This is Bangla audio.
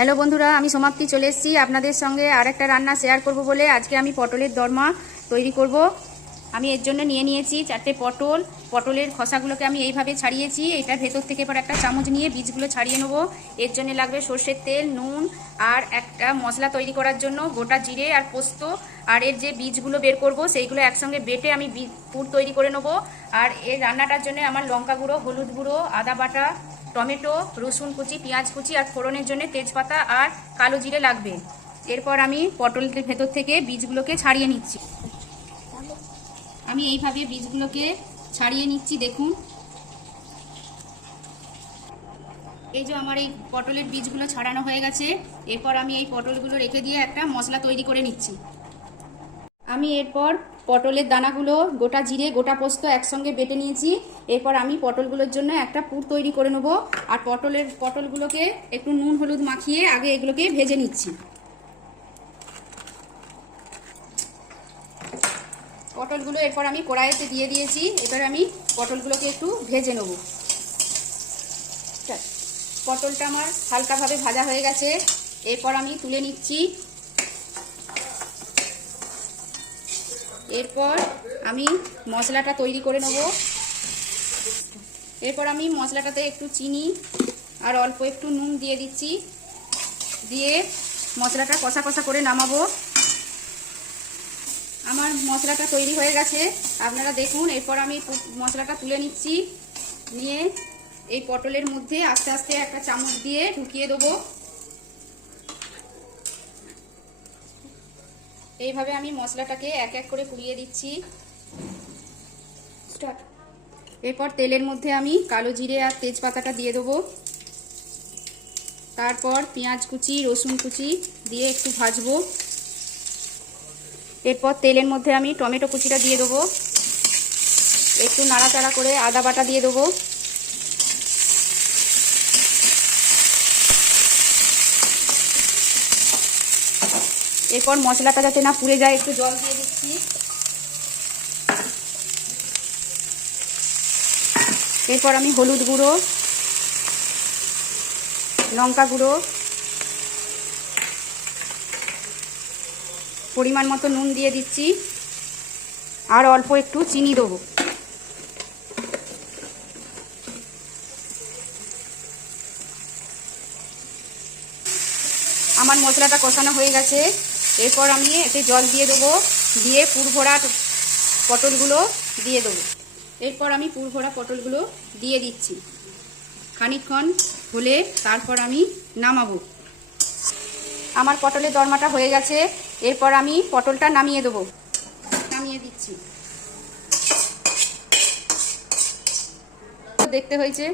হ্যালো বন্ধুরা, আমি সমাপ্তি চলে এসেছি আপনাদের সঙ্গে আরেকটা রান্না শেয়ার করব বলে। আজকে আমি পটলের দরমা তৈরি করব। আমি এর জন্য নিয়ে নিয়েছি 4টে পটল। পটলের খোসাগুলোকে আমি এইভাবে ছাড়িয়েছি। এটা ভেতর থেকে পর একটা চামচ নিয়ে বীজগুলো ছাড়িয়ে নেব। এর জন্য লাগবে সর্ষের তেল, নুন আর একটা মশলা তৈরি করার জন্য গোটা জিরে আর পোস্ত। আর এর যে বীজগুলো বের করব সেইগুলো একসঙ্গে বেটে আমি পুর তৈরি করে নেব। আর এর রান্নাটার জন্য আমার লঙ্কা গুঁড়ো, হলুদ গুঁড়ো, আদা বাটা, টমেটো, রসুন কুচি, পেঁয়াজ কুচি আর ফোড়নের জন্য তেজপাতা আর কালো জিরে লাগবে। এরপর আমি পটলের ভেতর থেকে বীজগুলোকে ছাড়িয়ে নিচ্ছি। আমি এইভাবে বীজগুলোকে ছাড়িয়ে নিচ্ছি, দেখুন। এই যে আমার এই পটলের বীজগুলো ছাড়ানো হয়ে গেছে। এরপর আমি এই পটলগুলো রেখে দিয়ে একটা মশলা তৈরি করে নিচ্ছি। আমি এরপর পটলের দানাগুলো, গোটা জিরে, গোটা পোস্ত একসঙ্গে বেটে নিয়েছি। এরপর আমি পটলগুলোর জন্য একটা পুর তৈরি করে নেব। আর পটলগুলোকে একটু নুন হলুদ মাখিয়ে আগে এগুলোকে ভেজে নিচ্ছি। পটলগুলো এরপর আমি কড়াইতে দিয়ে দিয়েছি। এবার আমি পটলগুলোকে একটু ভেজে নেব। পটলটা আমার হালকাভাবে ভাজা হয়ে গেছে। এরপর আমি তুলে নিচ্ছি। এরপর আমি মশলাটা তৈরি করে নেব। এরপর আমি মশলাটাতে একটু চিনি আর অল্প একটু নুন দিয়ে দিচ্ছি। দিয়ে মশলাটা কষা কষা করে নামাবো। আমার মশলাটা তৈরি হয়ে গেছে, আপনারা দেখুন। এরপর আমি মশলাটা তুলে নিচ্ছি। নিয়ে এই পটলের মধ্যে আস্তে আস্তে একটা চামচ দিয়ে ঢুকিয়ে দেবো। এইভাবে আমি মশলাটাকে এক এক করে কুড়িয়ে দিচ্ছি। এরপর তেলের মধ্যে আমি কালো জিরে আর তেজপাতাটা দিয়ে দেবো। তারপর পেঁয়াজ কুচি, রসুন কুচি দিয়ে একটু ভাজবো। এরপর তেলের মধ্যে আমি টমেটো কুচিটা দিয়ে দেবো। একটু নাড়াচাড়া করে আদা বাটা দিয়ে দেবো। এরপর মশলাটা যাতে না পুড়ে যায় একটু জল দিয়ে দিচ্ছি। এরপর আমি হলুদ গুঁড়ো, লঙ্কা গুঁড়ো, পরিমাণ মতো নুন দিয়ে দিচ্ছি। আর অল্প একটু চিনি দেবো। আমার মশলাটা কষানো হয়ে গেছে। এরপর আমি এতে জল দিয়ে দেবো। দিয়ে পুর ভরা পটলগুলো দিয়ে দেবো। এরপর আমি পুর ভরা পটলগুলো দিয়ে দিচ্ছি। খানিকক্ষণ হলে তারপর আমি নামাবো। আমার পটলের দরমাটা হয়ে গেছে। এরপর আমি পটলটা নামিয়ে দেবো। নামিয়ে দিচ্ছি। দেখতে হয়েছে।